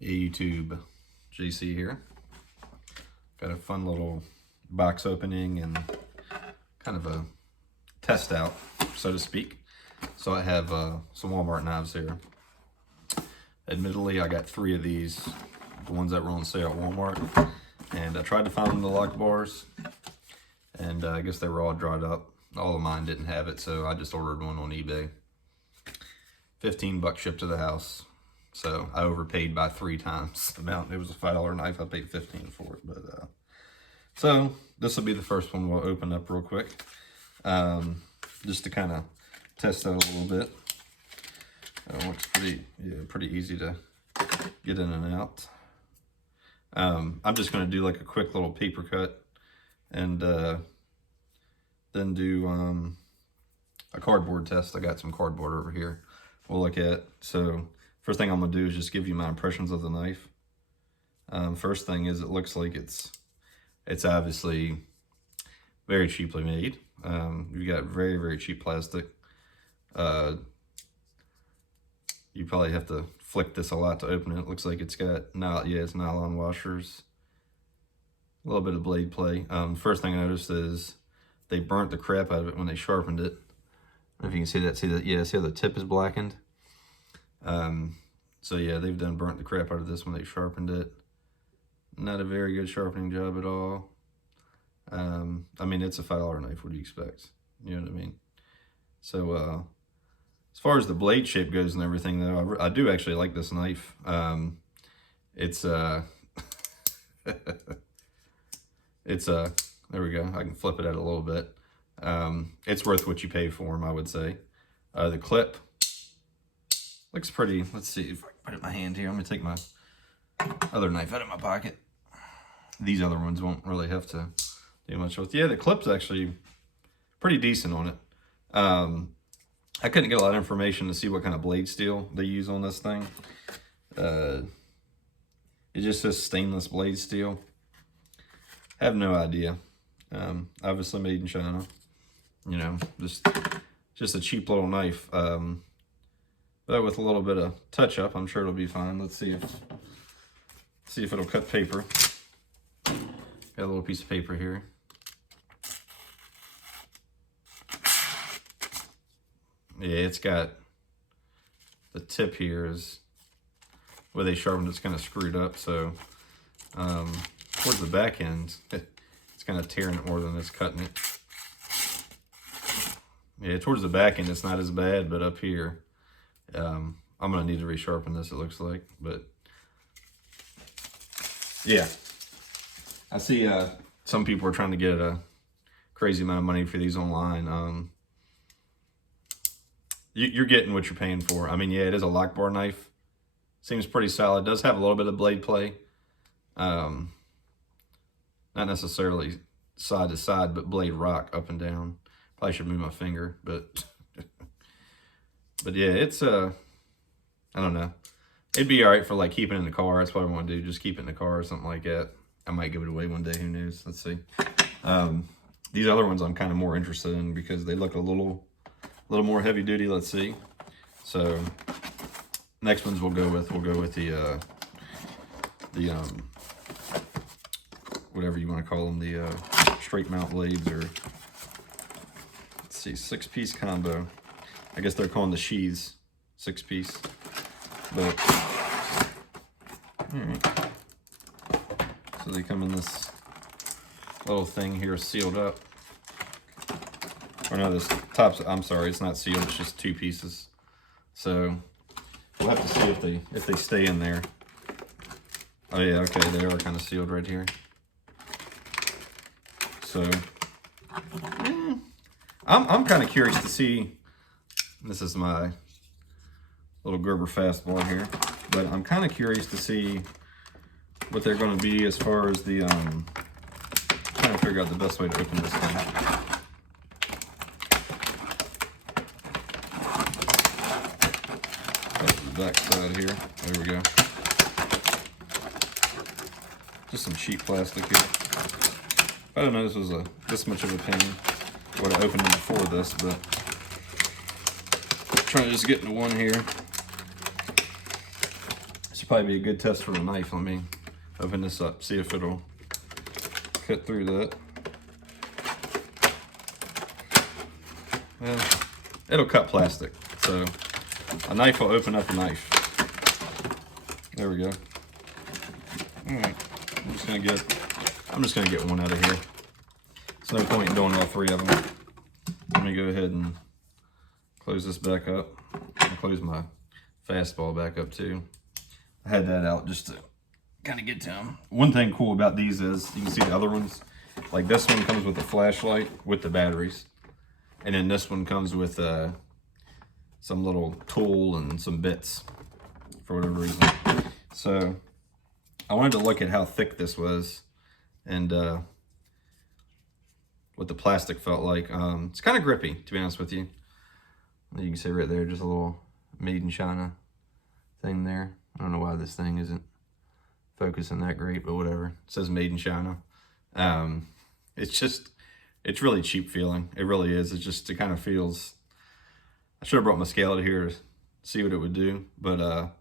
Hey YouTube, JC here. Got a fun little box opening and kind of a test out, so to speak. So I have some Walmart knives here. Admittedly, I got 3 of these, the ones that were on sale at Walmart. And I tried to find them in the lock bars, and I guess they were all dried up. All of mine didn't have it, so I just ordered one on eBay. $15 shipped to the house. So I overpaid by 3 times the amount. It was a $5 knife. I paid $15 for it. But so this will be the first one we'll open up real quick, just to kind of test that a little bit. It looks pretty easy to get in and out. I'm just going to do like a quick little paper cut, and then do a cardboard test. I got some cardboard over here we'll look at. So first thing I'm going to do is just give you my impressions of the knife. First thing is, it looks like it's obviously very cheaply made. You've got very, very cheap plastic. You probably have to flick this a lot to open it. It looks like it's got, it's nylon washers. A little bit of blade play. First thing I noticed is they burnt the crap out of it when they sharpened it. I don't know if you can see that. See how the tip is blackened? So yeah, they've done burnt the crap out of this when they sharpened it. Not a very good sharpening job at all. I mean, it's a $5 knife. What do you expect? You know what I mean? So as far as the blade shape goes and everything, though, I do actually like this knife. It's there we go. I can flip it out a little bit. It's worth what you pay for them, I would say. The clip looks pretty. Let's see if I can put it in my hand here. I'm gonna take my other knife out of my pocket. These other ones won't really have to do much with. Yeah, the clip's actually pretty decent on it. I couldn't get a lot of information to see what kind of blade steel they use on this thing. It just says stainless blade steel. I have no idea. Obviously made in China. You know, just a cheap little knife. But with a little bit of touch up, I'm sure it'll be fine. Let's see if it'll cut paper. Got a little piece of paper here. Yeah, it's got the tip here is where they sharpened it's kind of screwed up. So towards the back end, it's kind of tearing it more than it's cutting it. Yeah, towards the back end, it's not as bad, but up here, I'm gonna need to resharpen this, it looks like. But yeah, I see some people are trying to get a crazy amount of money for these online. You're getting what you're paying for. I mean, yeah, it is a lock bar knife. Seems pretty solid. It does have a little bit of blade play. Not necessarily side to side, but blade rock up and down. Probably should move my finger, but but yeah, it's I don't know. It'd be all right for like keeping it in the car. That's what I want to do. Just keep it in the car or something like that. I might give it away one day. Who knows? Let's see. These other ones I'm kind of more interested in because they look a little more heavy duty. Let's see. So next ones we'll go with the whatever you want to call them, the straight mount blades, or let's see, 6-piece combo. I guess they're calling the sheaths 6-piece, but all right. So they come in this little thing here sealed up. Or no, this top's, I'm sorry, it's not sealed, it's just 2 pieces. So we'll have to see if they stay in there. Oh yeah, okay, they are kind of sealed right here. So I'm kind of curious to see. This is my little Gerber fastball here, but I'm kind of curious to see what they're going to be as far as the trying to figure out the best way to open this thing. That's the back side here. There we go. Just some cheap plastic here. I don't know this was this much of a pain. I would have opened it before this, but I'm trying to just get into one here. probably be a good test for the knife. Let me open this up, see if it'll cut through that. Well, it'll cut plastic, so a knife will open up a knife. There we go. All right, I'm just gonna get one out of here. There's no point in doing all three of them. Let me go ahead and close this back up. I'll close my fastball back up too. I had that out just to kind of get to them. One thing cool about these is you can see the other ones. Like this one comes with a flashlight with the batteries. And then this one comes with some little tool and some bits for whatever reason. So I wanted to look at how thick this was and what the plastic felt like. It's kind of grippy, to be honest with you. You can see right there, just a little made in China thing there. I don't know why this thing isn't focusing that great, but whatever. It says made in China. It's really cheap feeling. It really is. It kind of feels, I should have brought my scale out here to see what it would do. But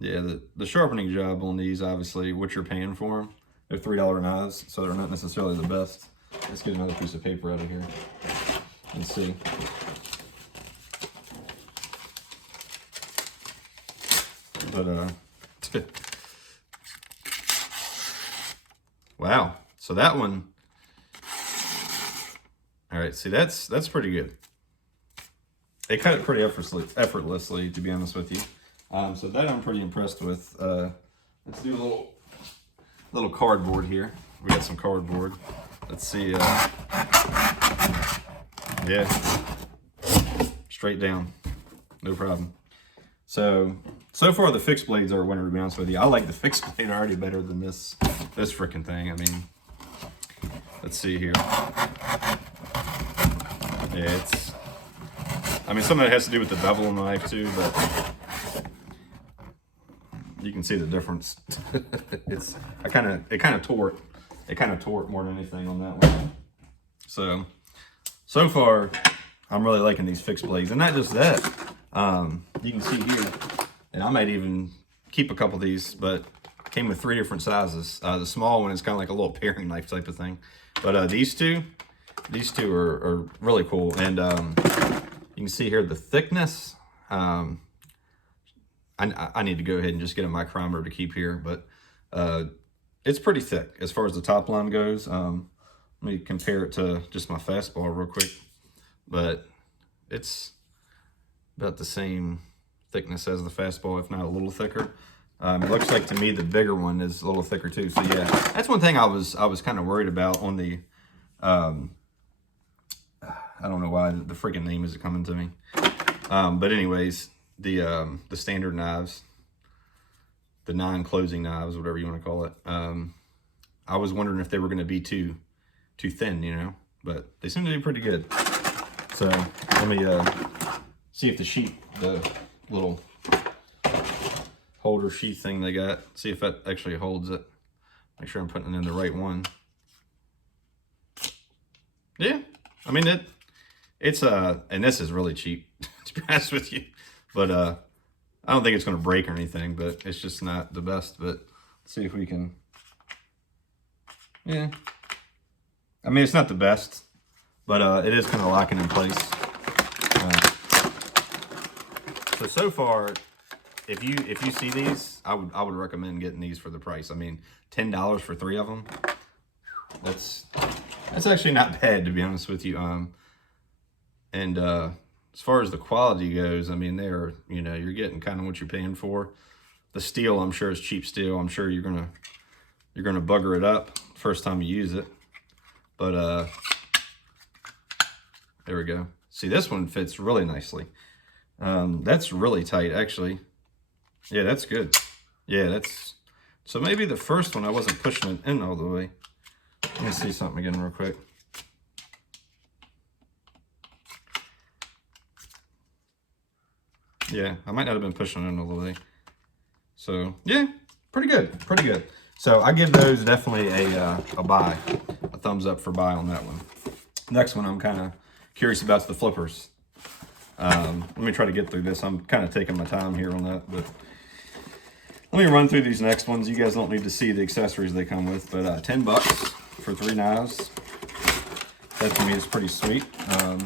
yeah, the sharpening job on these, obviously, what you're paying for them, they're $3 knives, so they're not necessarily the best. Let's get another piece of paper out of here and see. But wow. So that one, all right, see, that's pretty good. They cut it pretty effortlessly, to be honest with you. So that I'm pretty impressed with. Let's do a little cardboard here. We got some cardboard. Let's see. Yeah, straight down, no problem. So far the fixed blades are a winner, to be honest with you. I like the fixed blade already better than this freaking thing. I mean, let's see here. Yeah, I mean, some of it has to do with the bevel on the knife too, but you can see the difference. It kind of tore it more than anything on that one. So far, I'm really liking these fixed blades, and not just that. You can see here, and I might even keep a couple of these, but came with 3 different sizes. The small one is kind of like a little paring knife type of thing, but these two are really cool. And you can see here the thickness. I need to go ahead and just get a micrometer to keep here, but it's pretty thick as far as the top line goes. Let me compare it to just my fastball real quick, but it's about the same thickness as the fastball, if not a little thicker. It looks like to me the bigger one is a little thicker too. So yeah, that's one thing I was kind of worried about on the I don't know why the freaking name isn't coming to me. But anyways, the standard knives, the non-closing knives, whatever you want to call it. I was wondering if they were going to be too thin, you know, but they seem to be pretty good. So let me see if the little holder sheath thing they got, see if that actually holds it. Make sure I'm putting it in the right one. Yeah, I mean it's and this is really cheap, to be honest with you. But I don't think it's going to break or anything, but it's just not the best. But let's see if we can. Yeah, I mean, it's not the best, but it is kind of locking in place. So far, if you see these, I would recommend getting these for the price. I mean, $10 for 3 of them. That's actually not bad, to be honest with you. And as far as the quality goes, I mean, they're, you know, you're getting kind of what you're paying for. The steel, I'm sure, is cheap steel. I'm sure you're gonna bugger it up first time you use it. But there we go. See, this one fits really nicely. That's really tight, actually. Yeah, that's good. Yeah, so maybe the first one I wasn't pushing it in all the way. Let me see something again real quick. Yeah, I might not have been pushing it in all the way. So yeah, pretty good, pretty good. So I give those definitely a buy, a thumbs up for buy on that one. Next one I'm kind of curious about is the flippers. Let me try to get through this. I'm kind of taking my time here on that, but Let me run through these next ones. You guys don't need to see the accessories they come with, but 10 bucks for 3 knives. That to me is pretty sweet. Let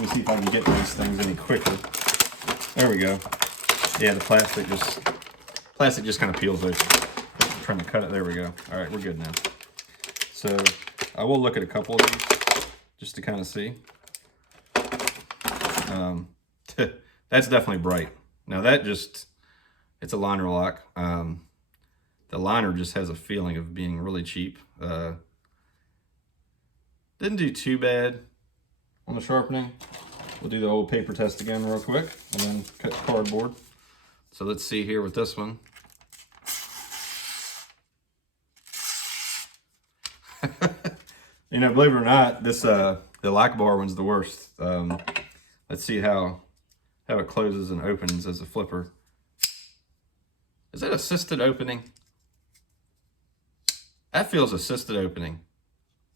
me see if I can get these things any quicker. There we go. Yeah, the plastic just kind of peels open. I'm trying to cut it. There we go. All right, we're good now. So I will look at a couple of these just to kind of see. That's definitely bright. Now that just, it's a liner lock. The liner just has a feeling of being really cheap. Didn't do too bad on the sharpening. We'll do the old paper test again real quick and then cut the cardboard. So let's see here with this one. You know, believe it or not, this the lock bar one's the worst. Let's see how it closes and opens as a flipper. Is that assisted opening? That feels assisted opening.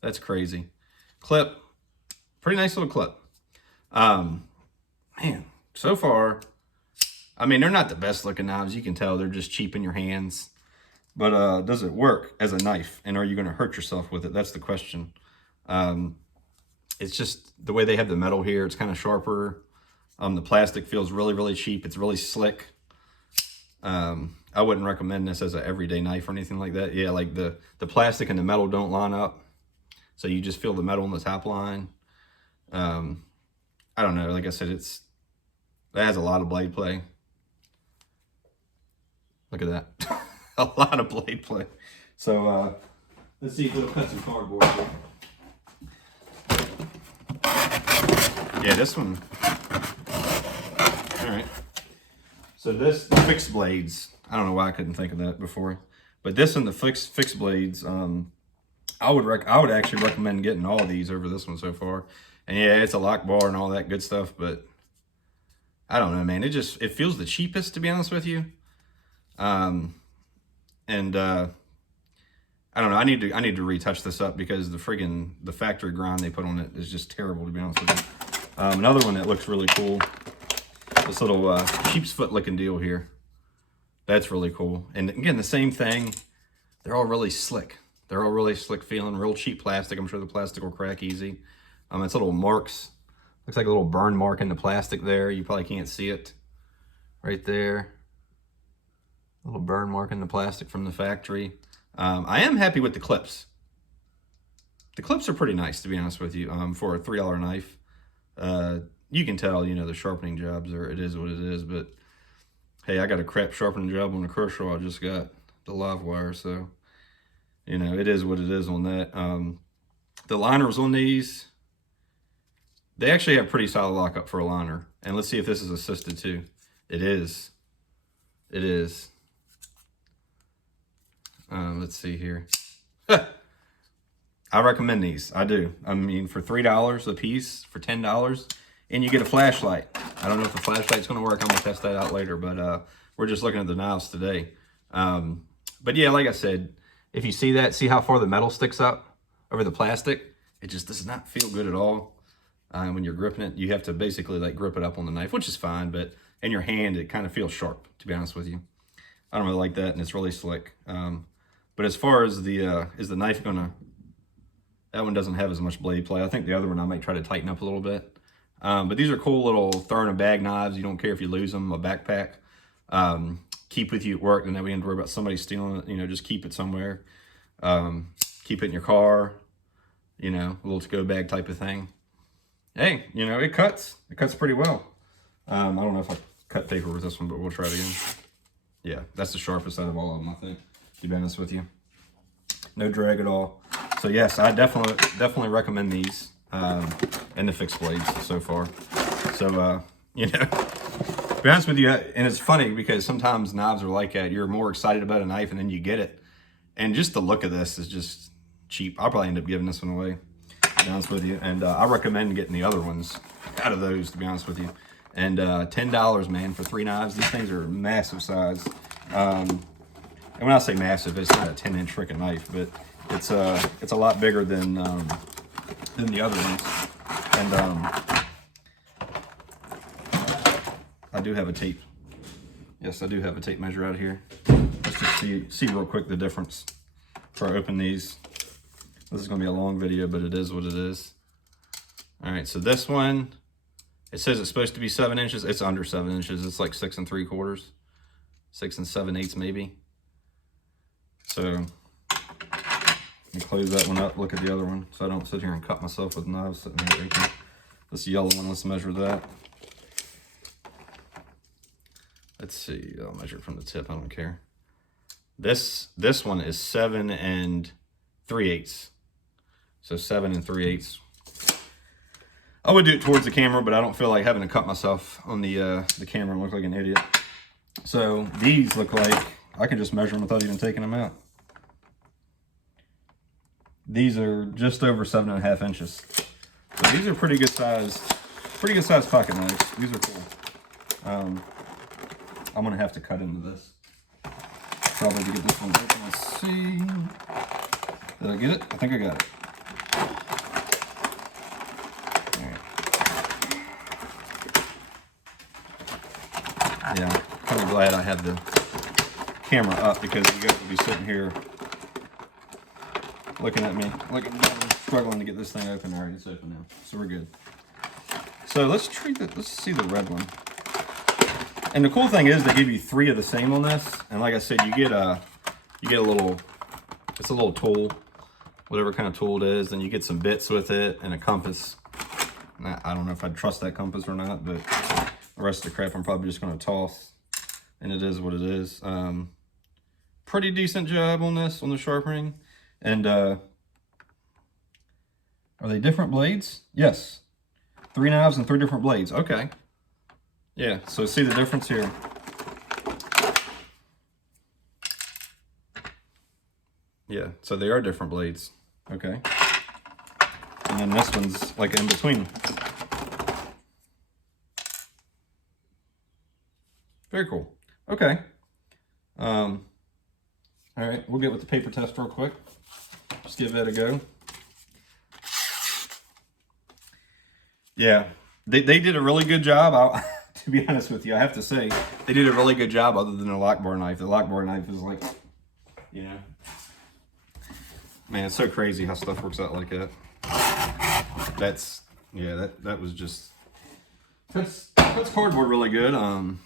That's crazy. Clip, pretty nice little clip. Man, so far, I mean, they're not the best looking knives. You can tell they're just cheap in your hands. But does it work as a knife? And are you going to hurt yourself with it? That's the question. It's just the way they have the metal here. It's kind of sharper. The plastic feels really, really cheap. It's really slick. I wouldn't recommend this as an everyday knife or anything like that. Yeah, like the plastic and the metal don't line up. So you just feel the metal on the top line. I don't know. Like I said, it has a lot of blade play. Look at that. A lot of blade play. So let's see if it'll cut some cardboard here. Yeah, this one. All right. So the fixed blades. I don't know why I couldn't think of that before, but this and the fixed blades. I would actually recommend getting all of these over this one so far. And yeah, it's a lock bar and all that good stuff, but I don't know, man. It feels the cheapest, to be honest with you. I don't know. I need to retouch this up because the factory grind they put on it is just terrible, to be honest with you. Another one that looks really cool. This little sheep's foot looking deal here. That's really cool. And again, the same thing. They're all really slick. They're all really slick feeling, real cheap plastic. I'm sure the plastic will crack easy. It's little marks. Looks like a little burn mark in the plastic there. You probably can't see it right there. A little burn mark in the plastic from the factory. I am happy with the clips. The clips are pretty nice, to be honest with you, for a $3 knife. You can tell, you know, the sharpening jobs it is what it is, but hey, I got a crap sharpening job on the Kershaw. I just got the live wire, so, you know, it is what it is on that. The liners on these, they actually have pretty solid lockup for a liner. And let's see if this is assisted too. It is. It is. Let's see here. I recommend these. I do. I mean, for $3 a piece, for $10, and you get a flashlight. I don't know if the flashlight's going to work. I'm going to test that out later, but we're just looking at the knives today. But yeah, like I said, if you see that, see how far the metal sticks up over the plastic? It just does not feel good at all. When you're gripping it, you have to basically like grip it up on the knife, which is fine, but in your hand, it kind of feels sharp, to be honest with you. I don't really like that, and it's really slick. But as far as is the knife gonna, that one doesn't have as much blade play. I think the other one I might try to tighten up a little bit. But these are cool little throw in a bag knives. You don't care if you lose them, a backpack. Keep with you at work, and then we don't have to worry about somebody stealing it. You know, just keep it somewhere. Keep it in your car, you know, a little to-go bag type of thing. Hey, you know, it cuts. It cuts pretty well. I don't know if I cut paper with this one, but we'll try it again. Yeah, that's the sharpest out of all of them, I think, to be honest with you. No drag at all. So yes, I definitely recommend these and the fixed blades so far. So, you know, to be honest with you, and it's funny because sometimes knives are like that. You're more excited about a knife and then you get it. And just the look of this is just cheap. I'll probably end up giving this one away, to be honest with you. And I recommend getting the other ones out of those, to be honest with you. And $10, man, for 3 knives. These things are massive size. And when I say massive, it's not a 10-inch freaking knife, but it's a lot bigger than the other ones. And I do have a tape. Yes, I do have a tape measure out here. see real quick the difference before I open these. This is going to be a long video, but it is what it is. All right, so this one, it says it's supposed to be 7 inches. It's under 7 inches. It's like 6 3/4, 6 7/8 maybe. So let me close that one up, look at the other one, so I don't sit here and cut myself with knives sitting here open. This yellow one, let's measure that. Let's see, I'll measure it from the tip, I don't care. This one is 7 3/8. So 7 3/8. I would do it towards the camera, but I don't feel like having to cut myself on the camera and look like an idiot. So these look like I can just measure them without even taking them out. These are just over 7.5 inches. So these are pretty good sized pocket knives. These are cool. I'm gonna have to cut into this. Probably to get this one open. Let's see. Did I get it? I think I got it. Yeah, I'm kind of glad I have the camera up because you guys will be sitting here looking at me like I'm struggling to get this thing open. All right, it's open now, so we're good. So let's see the red one. And the cool thing is they give you 3 of the same on this, and like I said, you get a little, it's a little tool, whatever kind of tool it is, and you get some bits with it and a compass. Now, I don't know if I'd trust that compass or not, but the rest of the crap I'm probably just going to toss, and it is what it is. Pretty decent job on this, on the sharpening. And are they different blades? Yes. 3 knives and 3 different blades. Okay. Yeah, so see the difference here. Yeah, so they are different blades. Okay. And then this one's like in between. Very cool. Okay. All right, we'll get with the paper test real quick. Just give that a go. Yeah, they did a really good job. To be honest with you, I have to say, they did a really good job other than the lock bar knife. The lock bar knife is like, you know. Man, it's so crazy how stuff works out like that. That's, yeah, that was just, that's cardboard really good. A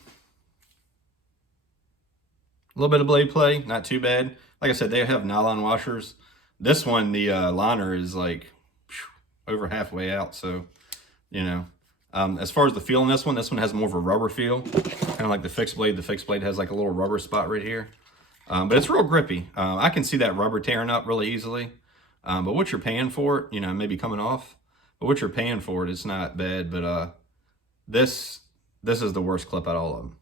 little bit of blade play, not too bad. Like I said, they have nylon washers. This one, the liner is like over halfway out, so, you know. As far as the feel on this one has more of a rubber feel, kind of like the fixed blade. The fixed blade has like a little rubber spot right here, but it's real grippy. I can see that rubber tearing up really easily, but what you're paying for it, you know, maybe coming off, but what you're paying for it, it's not bad. But this is the worst clip out of all of them.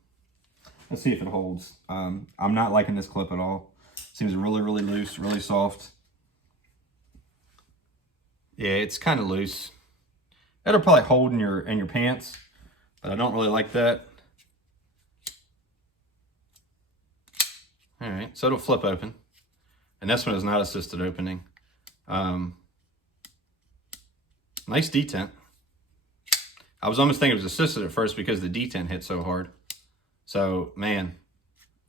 Let's see if it holds. I'm not liking this clip at all. Seems really, really loose, really soft. Yeah, it's kind of loose. It'll probably hold in your pants, but I don't really like that. All right, so it'll flip open, and this one is not assisted opening. Nice detent. I was almost thinking it was assisted at first because the detent hit so hard. So man,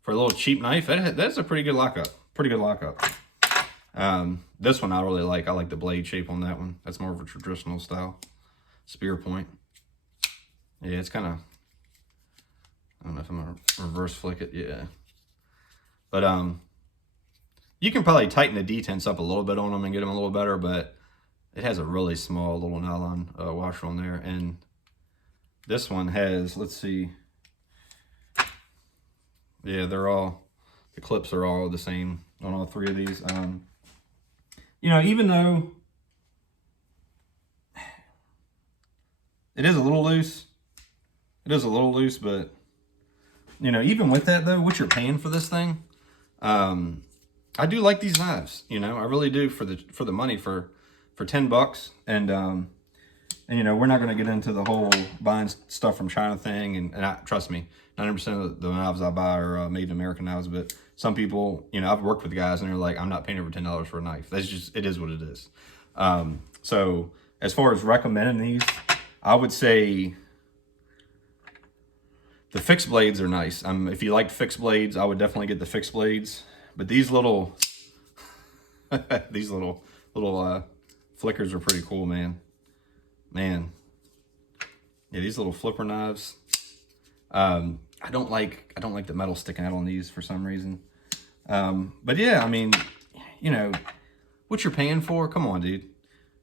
for a little cheap knife, that's a pretty good lockup. Pretty good lockup. This one I really like. I like the blade shape on that one. That's more of a traditional style. Spear point. Yeah, it's kind of, I don't know if I'm gonna reverse flick it. Yeah, but you can probably tighten the detents up a little bit on them and get them a little better, but it has a really small little nylon washer on there. And this one has, let's see, yeah, the clips are all the same on all 3 of these. You know, even though it is a little loose. But, you know, even with that, though, what you're paying for this thing, I do like these knives. You know, I really do for the money for $10. And you know, we're not going to get into the whole buying stuff from China thing. And trust me, 90% of the knives I buy are made in American knives. But some people, you know, I've worked with guys and they're like, I'm not paying over $10 for a knife. That's just, it is what it is. So as far as recommending these, I would say The fixed blades are nice. If you like fixed blades, I would definitely get the fixed blades. But these little, these little flickers are pretty cool, man. Man, yeah, these little flipper knives. I don't like the metal sticking out on these for some reason. But yeah, I mean, you know, what you're paying for, come on, dude.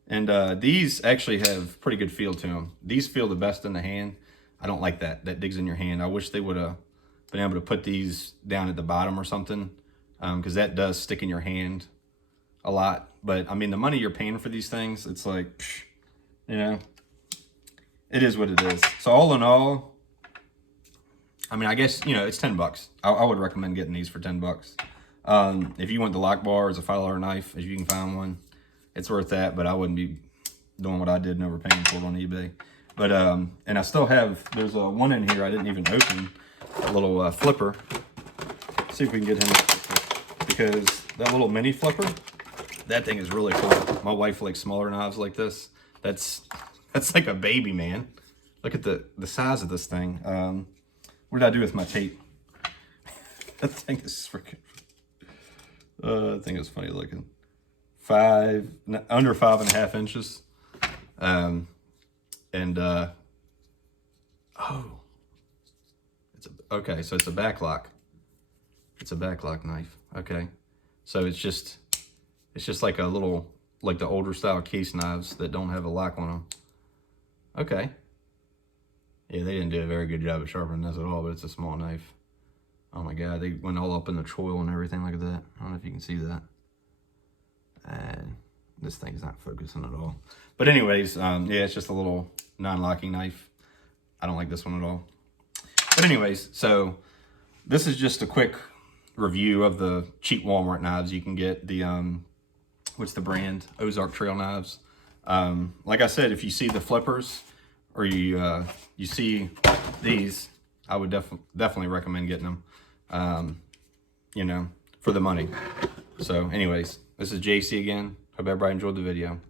And these actually have pretty good feel to them. These feel the best in the hand. I don't like that digs in your hand. I wish they would have been able to put these down at the bottom or something, because that does stick in your hand a lot. But I mean, the money you're paying for these things, it's like, psh, you know, it is what it is. So all in all, I mean, I guess, you know, it's 10 bucks. I would recommend getting these for 10 bucks. If you want the lock bar as a $5 knife, if you can find one, it's worth that, but I wouldn't be doing what I did and overpaying for it on eBay. But, and I still have, there's one in here I didn't even open, a little flipper. See if we can get him, because that little mini flipper, that thing is really cool. My wife likes smaller knives like this. That's like a baby, man. Look at the size of this thing. What did I do with my tape? That thing is freaking, that thing is funny looking. Under 5.5 inches. Oh, okay, so it's a backlock. It's a backlock knife. Okay, so it's just like a little, like the older style case knives that don't have a lock on them. Okay. Yeah, they didn't do a very good job of sharpening this at all, but it's a small knife. Oh my God, they went all up in the choil and everything like that. I don't know if you can see that. This thing's not focusing at all. But anyways, yeah, it's just a little non-locking knife. I don't like this one at all. But anyways, so this is just a quick review of the cheap Walmart knives you can get. The, what's the brand? Ozark trail knives. Like I said, if you see the flippers or you see these, I would definitely recommend getting them, you know, for the money. So anyways, this is JC again. Hope everybody enjoyed the video.